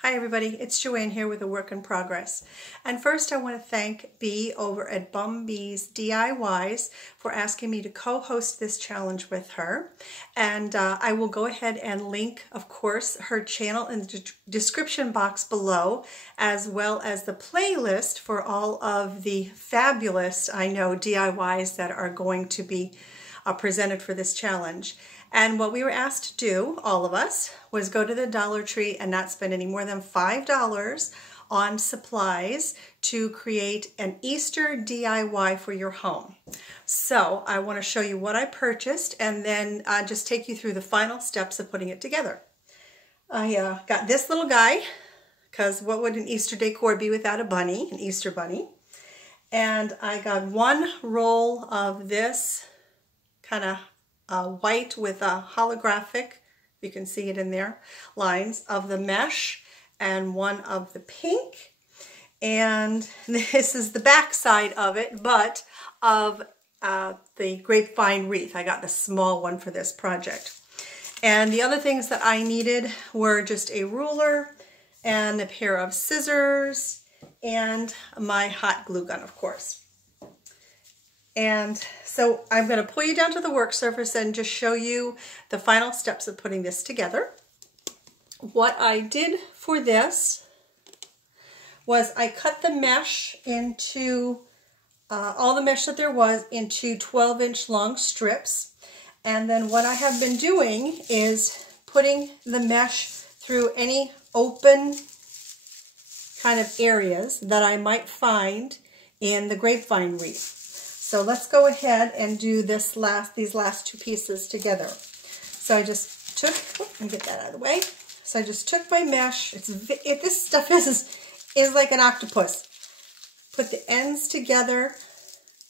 Hi everybody, it's Joanne here with a work in progress. And first I want to thank Bea over at Bum Bea's DIYs for asking me to co-host this challenge with her. And I will go ahead and link, of course, her channel in the description box below, as well as the playlist for all of the fabulous, I know, DIYs that are going to be presented for this challenge. And what we were asked to do, all of us, was go to the Dollar Tree and not spend any more than $5 on supplies to create an Easter DIY for your home. So I want to show you what I purchased and then just take you through the final steps of putting it together. I got this little guy, because what would an Easter decor be without a bunny, an Easter bunny? And I got one roll of this kind of white with a holographic, you can see it in there, lines of the mesh, and one of the pink. And this is the back side of it, but of the grapevine wreath. I got the small one for this project. And the other things that I needed were just a ruler and a pair of scissors and my hot glue gun, of course. And so I'm going to pull you down to the work surface and just show you the final steps of putting this together. What I did for this was I cut the mesh into, all the mesh that there was, into 12-inch long strips. And then what I have been doing is putting the mesh through any open kind of areas that I might find in the grapevine wreath. So let's go ahead and do these last two pieces together. So I just took, let me get that out of the way. So I just took my mesh. This stuff is like an octopus. Put the ends together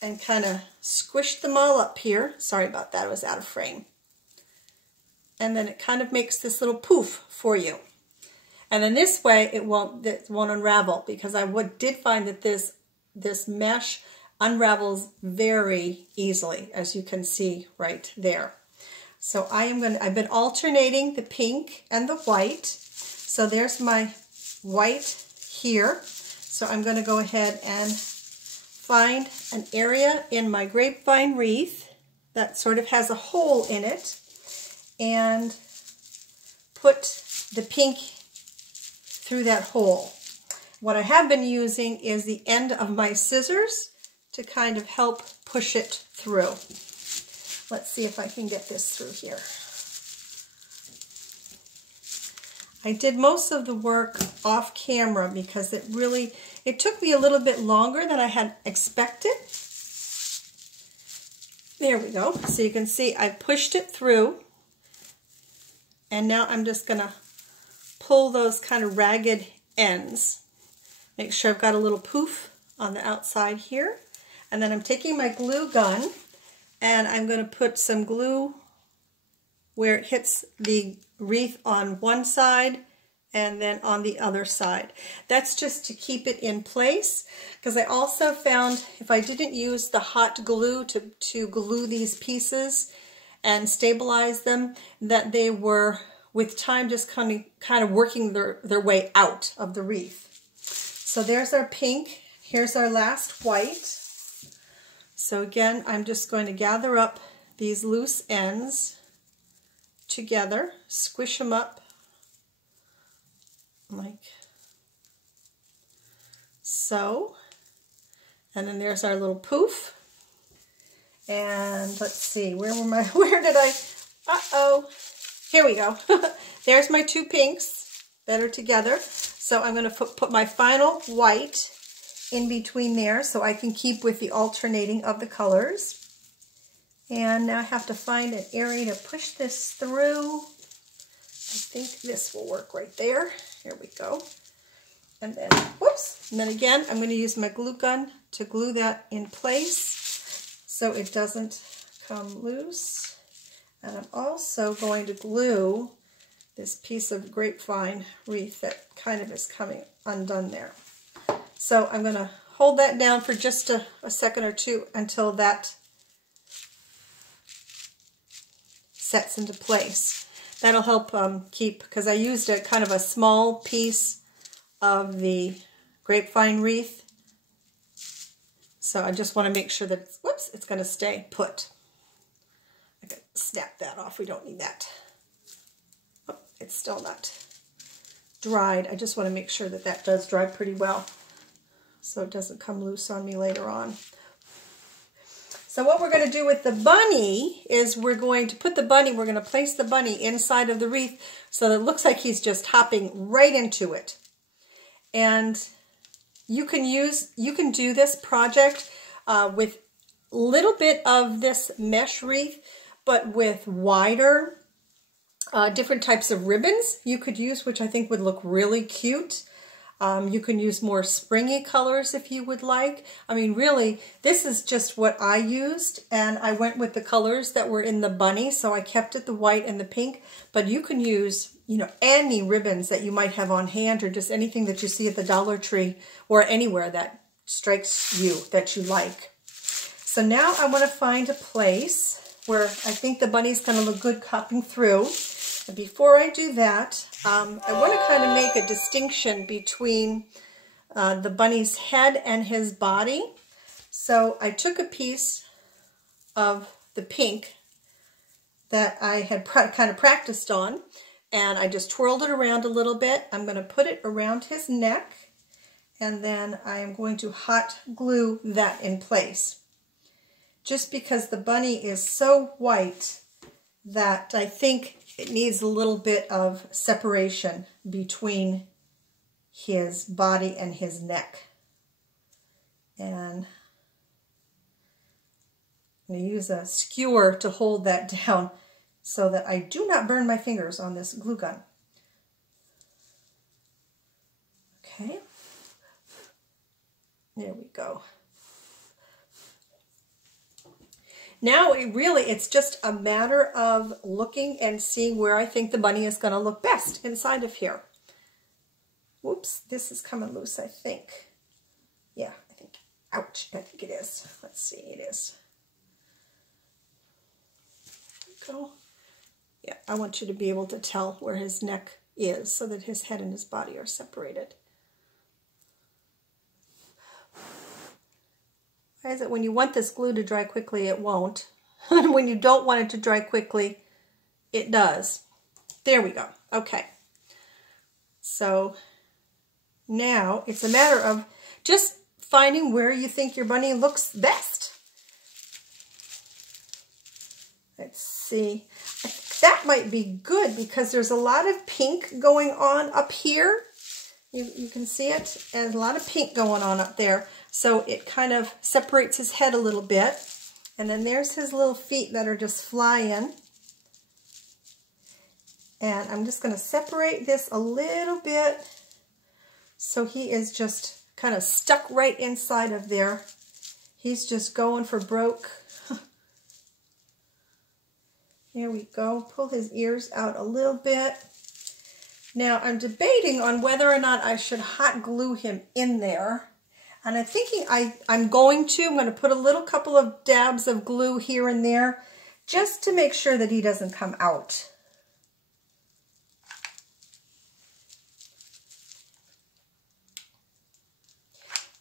and kind of squished them all up here. Sorry about that, it was out of frame. And then it kind of makes this little poof for you. And then this way it won't unravel, because I did find that this mesh unravels very easily, as you can see right there. So I've been alternating the pink and the white. So there's my white here. So I'm going to go ahead and find an area in my grapevine wreath that sort of has a hole in it and put the pink through that hole. What I have been using is the end of my scissors to kind of help push it through. Let's see if I can get this through here. I did most of the work off camera because it took me a little bit longer than I had expected. There we go. So you can see I pushed it through, and now I'm just gonna pull those kind of ragged ends. Make sure I've got a little poof on the outside here. And then I'm taking my glue gun and I'm going to put some glue where it hits the wreath on one side and then on the other side. That's just to keep it in place, because I also found if I didn't use the hot glue to glue these pieces and stabilize them, that they were, with time, just kind of working their way out of the wreath. So there's our pink. Here's our last white. So again, I'm just going to gather up these loose ends together, squish them up like so. And then there's our little poof. And let's see, where did I, here we go. There's my two pinks that are together. So I'm going to put my final white in between there so I can keep with the alternating of the colors. And now I have to find an area to push this through. I think this will work right there. Here we go. And then, whoops, and then again, I'm going to use my glue gun to glue that in place so it doesn't come loose. And I'm also going to glue this piece of grapevine wreath that kind of is coming undone there. So I'm going to hold that down for just a second or two until that sets into place. That'll help keep, because I used a kind of a small piece of the grapevine wreath. So I just want to make sure that it's, whoops, it's going to stay put. I can snap that off. We don't need that. Oh, it's still not dried. I just want to make sure that that does dry pretty well so it doesn't come loose on me later on. So what we're going to do with the bunny is we're going to place the bunny inside of the wreath so that it looks like he's just hopping right into it. And you can do this project with a little bit of this mesh wreath, but with wider, different types of ribbons you could use, which I think would look really cute. You can use more springy colors if you would like. I mean, really, this is just what I used, and I went with the colors that were in the bunny, so I kept it the white and the pink. But you can use, you know, any ribbons that you might have on hand, or just anything that you see at the Dollar Tree or anywhere that strikes you that you like. So now I want to find a place where I think the bunny's going to look good hopping through. And before I do that, I want to kind of make a distinction between the bunny's head and his body. So I took a piece of the pink that I had kind of practiced on, and I just twirled it around a little bit. I'm going to put it around his neck, and then I am going to hot glue that in place. Just because the bunny is so white that I think it needs a little bit of separation between his body and his neck. And I'm going to use a skewer to hold that down so that I do not burn my fingers on this glue gun. Okay. There we go. Now it's just a matter of looking and seeing where I think the bunny is going to look best inside of here. Whoops, this is coming loose, I think. Yeah, I think, ouch, I think it is. Let's see, it is. There we go. Yeah, I want you to be able to tell where his neck is so that his head and his body are separated. Why is it when you want this glue to dry quickly, it won't? And when you don't want it to dry quickly, it does. There we go. Okay. So now it's a matter of just finding where you think your bunny looks best. Let's see. I think that might be good because there's a lot of pink going on up here. You can see it, and a lot of pink going on up there. So it kind of separates his head a little bit. And then there's his little feet that are just flying. And I'm just going to separate this a little bit so he is just kind of stuck right inside of there. He's just going for broke. Here we go. Pull his ears out a little bit. Now I'm debating on whether or not I should hot glue him in there. And I'm thinking I'm going to put a couple of dabs of glue here and there just to make sure that he doesn't come out.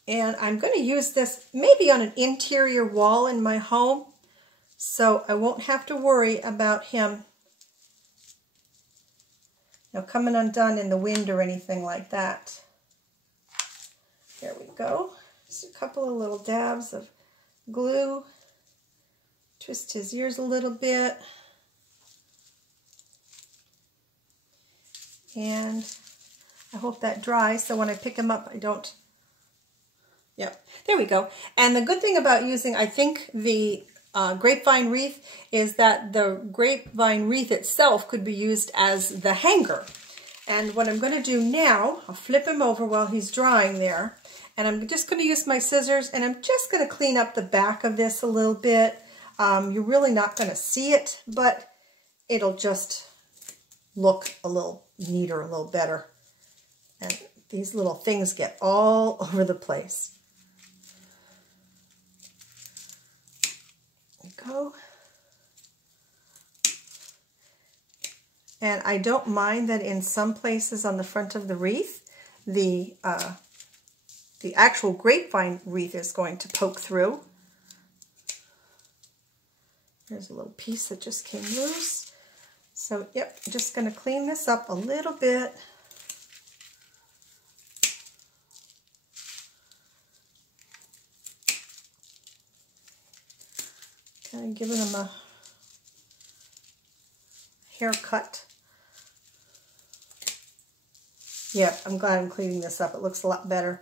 And I'm going to use this maybe on an interior wall in my home, so I won't have to worry about him coming undone in the wind or anything like that. There we go. Just a couple of little dabs of glue. Twist his ears a little bit. And I hope that dries so when I pick him up I don't... Yep, there we go. And the good thing about using, I think, the grapevine wreath is that the grapevine wreath itself could be used as the hanger. And what I'm going to do now, I'll flip him over while he's drying there. And I'm just going to use my scissors, and I'm just going to clean up the back of this a little bit. You're really not going to see it, but it'll just look a little neater, a little better. And these little things get all over the place. There we go. And I don't mind that in some places on the front of the wreath, the actual grapevine wreath is going to poke through. There's a little piece that just came loose. So, yep, just going to clean this up a little bit. Kind of giving them a haircut. Yeah, I'm glad I'm cleaning this up. It looks a lot better.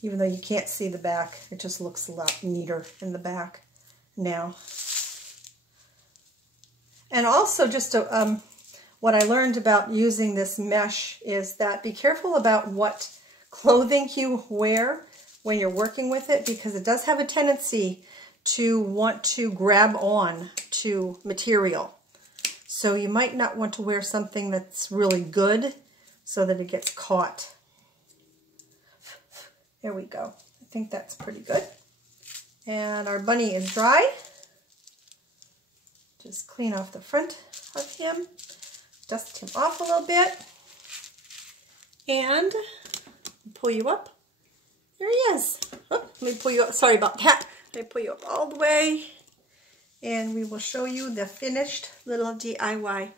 Even though you can't see the back, it just looks a lot neater in the back now. And also just what I learned about using this mesh is that be careful about what clothing you wear when you're working with it, because it does have a tendency to want to grab on to material. So you might not want to wear something that's really good so that it gets caught. There we go. I think that's pretty good. And our bunny is dry. Just clean off the front of him, dust him off a little bit, and pull you up. There he is. Oh, let me pull you up. Sorry about that. Let me pull you up all the way, and we will show you the finished little DIY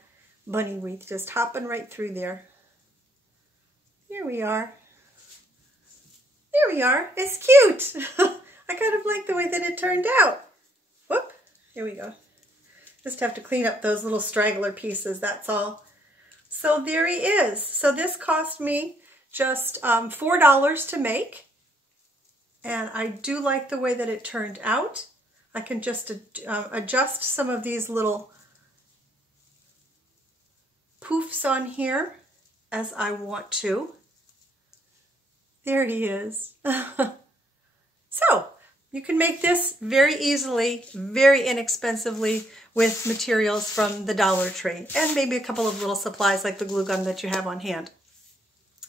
bunny wreath, just hopping right through there. Here we are. There we are. It's cute. I kind of like the way that it turned out. Whoop. Here we go. Just have to clean up those little straggler pieces, that's all. So there he is. So this cost me just $4 to make. And I do like the way that it turned out. I can just adjust some of these little poofs on here as I want to. There he is. So, you can make this very easily, very inexpensively with materials from the Dollar Tree and maybe a couple of little supplies like the glue gun that you have on hand.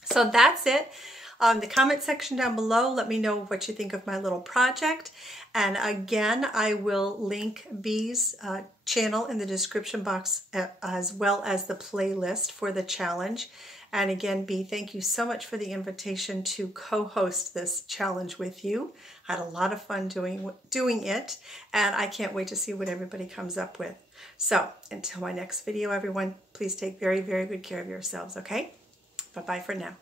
So that's it. The comment section down below, let me know what you think of my little project. And again, I will link Bea's channel in the description box as well as the playlist for the challenge. And again, Bea, thank you so much for the invitation to co-host this challenge with you. I had a lot of fun doing it, and I can't wait to see what everybody comes up with. So until my next video, everyone, please take very, very good care of yourselves, okay? Bye-bye for now.